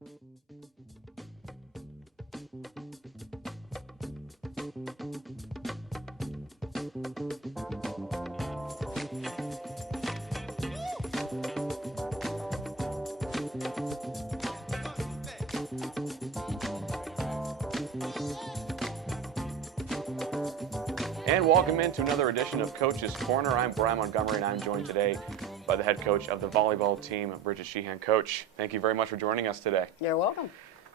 And welcome into another edition of Coach's Corner. I'm Bryan Montgomery, and I'm joined today by the head coach of the volleyball team, Bridget Sheehan. Coach, thank you very much for joining us today. You're welcome.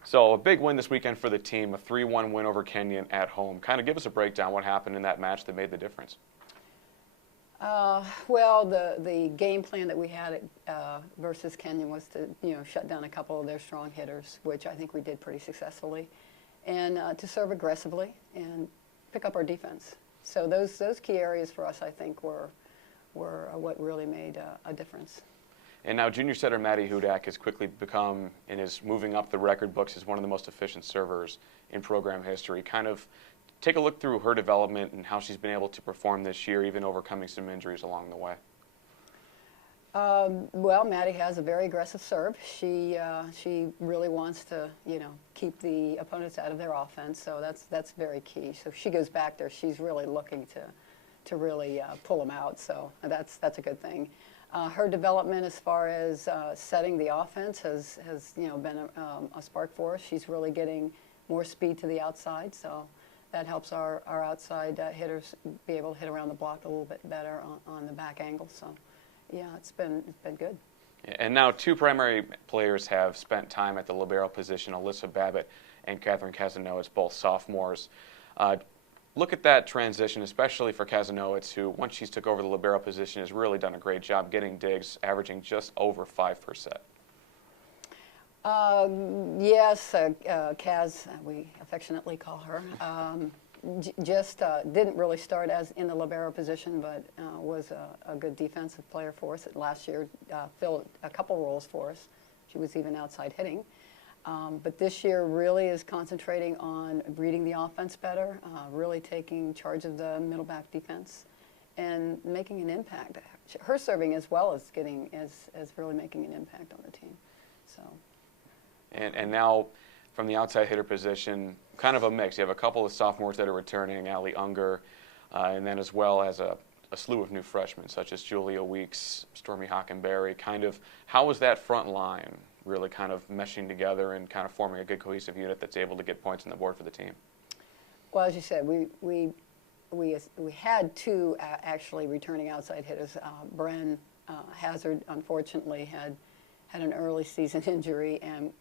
So a big win this weekend for the team, a 3-1 win over Kenyon at home. Kind of give us a breakdown what happened in that match that made the difference. Well, the game plan that we had versus Kenyon was to shut down a couple of their strong hitters, which I think we did pretty successfully, and to serve aggressively and pick up our defense. So those key areas for us, I think, were what really made a difference. And now junior setter Maddie Hudak has quickly become and is moving up the record books as one of the most efficient servers in program history. Kind of take a look through her development and how she's been able to perform this year, even overcoming some injuries along the way. Well, Maddie has a very aggressive serve. She really wants to keep the opponents out of their offense. So that's very key. So if she goes back there, she's really looking to really pull them out. So that's a good thing. Her development as far as setting the offense has been a spark for us. She's really getting more speed to the outside. So that helps our outside hitters be able to hit around the block a little bit better on the back angle. So. Yeah, it's been good. And now two primary players have spent time at the libero position, Alyssa Babbitt and Catherine Kazanowicz, both sophomores. Look at that transition, especially for Kazanowicz, who, once she's took over the libero position, has really done a great job getting digs, averaging just over 5%. Yes, Kaz, we affectionately call her. Just didn't really start as in the libero position, but was a good defensive player for us. Last year filled a couple roles for us. She was even outside hitting. But this year really is concentrating on reading the offense better, really taking charge of the middle back defense, and making an impact. Her serving as well as really making an impact on the team. So. And now, from the outside hitter position, kind of a mix. You have a couple of sophomores that are returning, Allie Unger, and then as well as a slew of new freshmen, such as Julia Weeks, Stormy Hockenberry. Kind of, how is that front line really kind of meshing together and kind of forming a good cohesive unit that's able to get points on the board for the team? Well, as you said, we had two actually returning outside hitters. Bryan Hazard, unfortunately, had an early season injury, and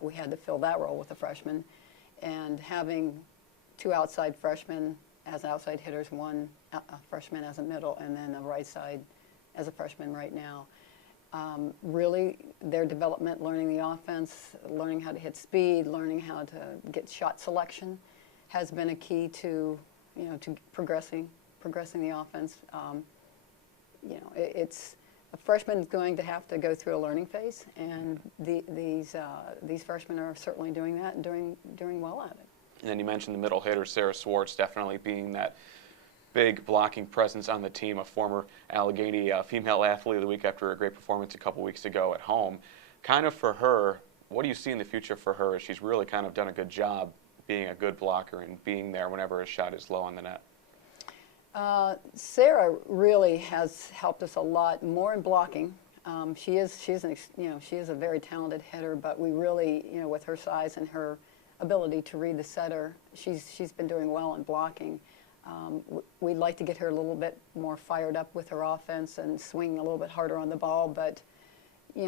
we had to fill that role with a freshman. And having two outside freshmen as outside hitters, one a freshman as a middle, and then a right side as a freshman right now. Really, their development, learning the offense, learning how to hit speed, learning how to get shot selection, has been a key to progressing the offense. It's a freshman is going to have to go through a learning phase, and these freshmen are certainly doing that and doing well at it. And then you mentioned the middle hitter, Sarah Swartz, definitely being that big blocking presence on the team, a former Allegheny female athlete of the week after a great performance a couple weeks ago at home. Kind of for her, what do you see in the future for her as she's really kind of done a good job being a good blocker and being there whenever a shot is low on the net? Sarah really has helped us a lot more in blocking. She is a very talented hitter, but we really, with her size and her ability to read the setter, she's been doing well in blocking. We'd like to get her a little bit more fired up with her offense and swing a little bit harder on the ball, but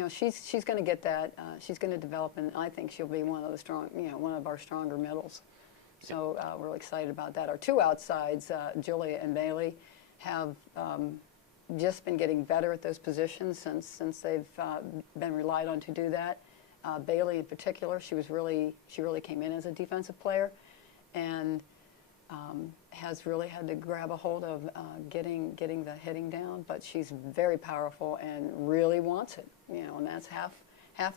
she's going to get that. She's going to develop, and I think she'll be one of our stronger middles. So we're really excited about that. Our two outsides, Julia and Bailey, have just been getting better at those positions since they've been relied on to do that. Bailey in particular, she really came in as a defensive player, and has really had to grab a hold of getting the hitting down. But she's very powerful and really wants it. And that's half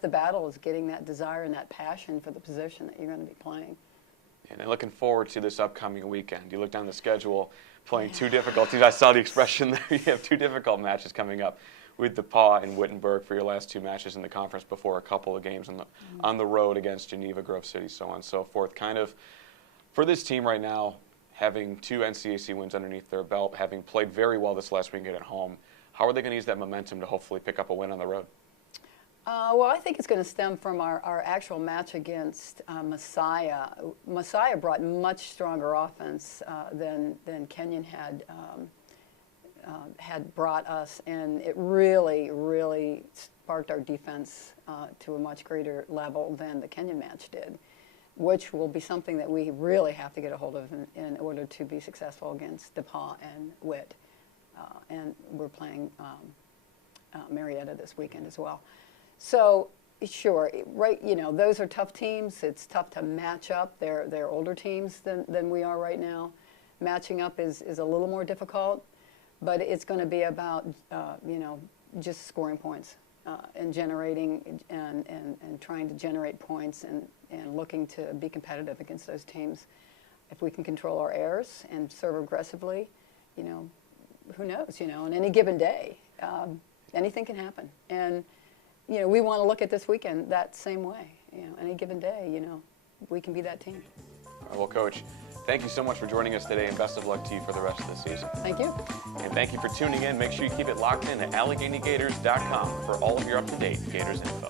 the battle is getting that desire and that passion for the position that you're going to be playing. And looking forward to this upcoming weekend. You look down the schedule, playing two difficult teams. I saw the expression there. You have two difficult matches coming up. with DePauw and Wittenberg for your last 2 matches in the conference before a couple of games on the road against Geneva, Grove City, so on and so forth. Kind of, for this team right now, having 2 NCAC wins underneath their belt, having played very well this last weekend at home, how are they going to use that momentum to hopefully pick up a win on the road? Well, I think it's going to stem from our actual match against Messiah. Messiah brought much stronger offense than Kenyon had brought us, and it really, really sparked our defense to a much greater level than the Kenyon match did, which will be something that we really have to get a hold of in order to be successful against DePauw and Witt. And we're playing Marietta this weekend as well. So, sure, right, those are tough teams. It's tough to match up. They're older teams than we are right now. Matching up is a little more difficult, but it's going to be about, just scoring points and generating and trying to generate points and looking to be competitive against those teams. If we can control our errors and serve aggressively, who knows, on any given day, anything can happen. And we want to look at this weekend that same way. Any given day, we can be that team. Well, Coach, thank you so much for joining us today, and best of luck to you for the rest of the season. Thank you. And thank you for tuning in. Make sure you keep it locked in at AlleghenyGators.com for all of your up-to-date Gators info.